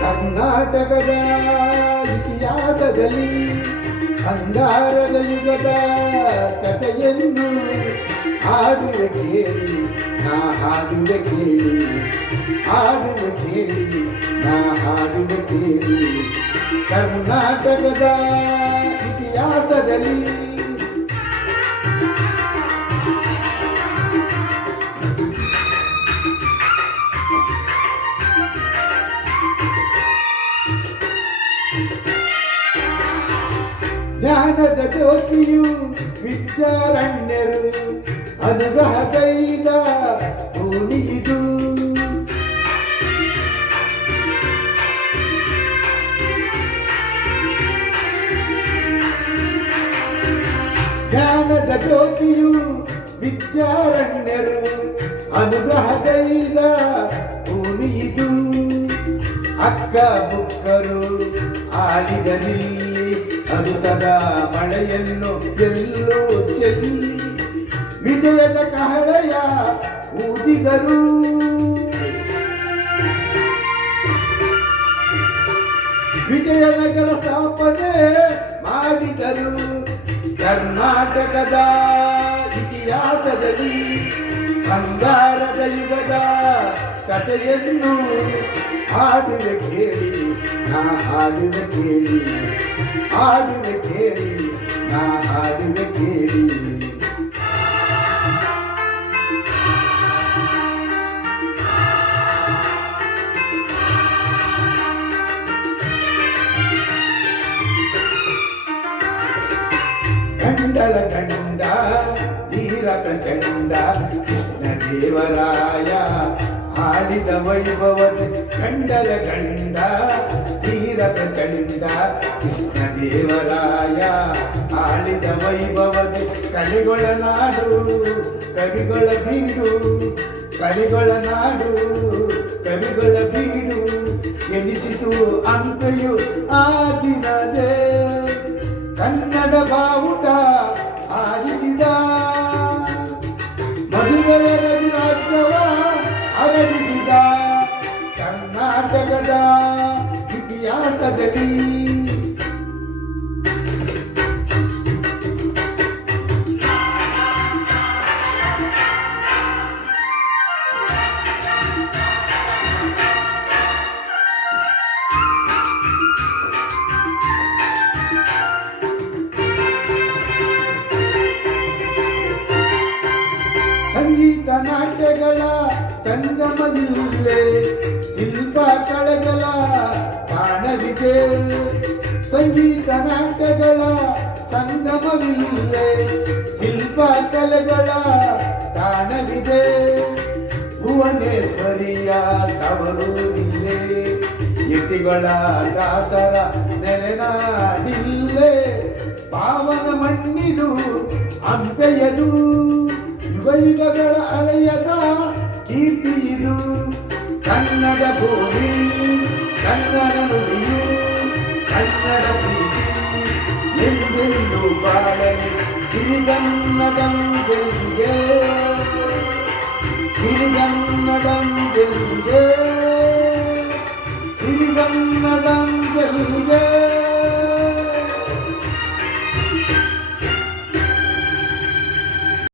ಕರ್ನಾಟಕದ ಇತಿಹಾಸದಲ್ಲಿ ಅಂಗಾರದ ಯುಗದ ಕಥೆಯನ್ನು ಹಾಡುವ ಕೇಳಿ ನಾ ಹಾಡುವ ಕೇಳಿ ಹಾಡುವ ಕೇಳಿ. ನಾ ಹಾಡುವೆ ಕೇಳಿ ಕರ್ನಾಟಕದ ಇತಿಹಾಸದಲ್ಲಿ ಜ್ಞಾನದ ಜ್ಯೋತಿಯು ವಿದ್ಯಾರಣ್ಯರು ಅನುಗ್ರಹ ಕೈದ ಭೂಮಿ ಇದು ಜ್ಞಾನದ ಜ್ಯೋತಿಯು ವಿದ್ಯಾರಣ್ಯರು ಅನುಗ್ರಹ ಕೈದ ಭೂಮಿ ಇದು ಅಕ್ಕ ಬುಕ್ಕರು ಆಡಿದಲ್ಲಿ ಅದು ಸದಾ ಮಳೆಯನ್ನು ಎಲ್ಲೋ ಚೆಲ್ಲಿ. ವಿಜಯದ ಕಹಳೆಯ ಊದಿದರು. ವಿಜಯನಗರ ಸ್ಥಾಪನೆ ಮಾಡಿದರು. ಕರ್ನಾಟಕದ ಇತಿಹಾಸದಲ್ಲಿ ಬಂಗಾರದ ಯುಗದ ಕಥೆಯನ್ನು ಹಾಡುವೆ ಕೇಳಿ, ನಾ ಹಾಡುವೆ ಕೇಳಿ ಹಾಡುವೆ ಕೇಳಿ, ನಾ ಹಾಡುವೆ ಕೇಳಿ. ಗಂಡಲ ಗಂಡ ವೀರ ಪ್ರಚಂಡ ಕೃಷ್ಣ ದೇವರಾಯ ಆಡಿದ ವೈಭವದ ಗಂಡಲ ಗಂಡ ವೀರ ಪ್ರಚಂಡ ಕೃಷ್ಣ ದೇವರಾಯ ಆಡಿದ ವೈಭವದ ಕಲಿಗೊಳ ನಾಡು ಕವಿಗಳ ಬೀಡು ಕವಿಗಳ ನಾಡು ಕವಿಗಳ ಬೀಡು ಎನಿಸಿತು ಅಂತೆಯು ಆ ದಿನದೇ ಕನ್ನಡ ಬಾವುಟ ಆರಿಸಿದ ಮಧುರೆಯ ರಾಜ್ಯವ ಹರಡಿಸಿದ ಕರ್ನಾಟಕದ ಇತಿಹಾಸದಲ್ಲಿ ನಾಟ್ಯಗಳ ಸಂಗಮವಿಲ್ಲೇ ಶಿಲ್ಪ ಕಳೆಗಳ ಕಾಣವಿದೆ ಸಂಗೀತ ನಾಟ್ಯಗಳ ಸಂಗಮವಿಲ್ಲೇ ಶಿಲ್ಪ ಕಲೆಗಳ ಕಾಣವಿದೆ ಭುವನೇಶ್ವರಿಯ ತವರೂರಿಲ್ಲೇ ಯತಿಗಳ ದಾಸರ ನೆಲೆನಾಡಿಲ್ಲೇ ಪಾವನ ಮಣ್ಣಿದು ಅಂಬೆಯದು ಯುಗಯುಗಗಳ ಅಳೆಯದ ಕೀರ್ತಿ ಇದು. ಕನ್ನಡ ಭೂಮಿ ಕನ್ನಡ ನುಡಿಯು, ಕನ್ನಡ ಪ್ರೀತಿ. ಎಂದೆಂದು ಬಾಳಲಿ ಸಿರಿಗನ್ನಡಂ ಗೆಲ್ಲಿಗೆ ಸಿರಿಗನ್ನಡಂ ಗೆಲ್ಲಿಗೆ ಸಿರಿಗನ್ನಡಂ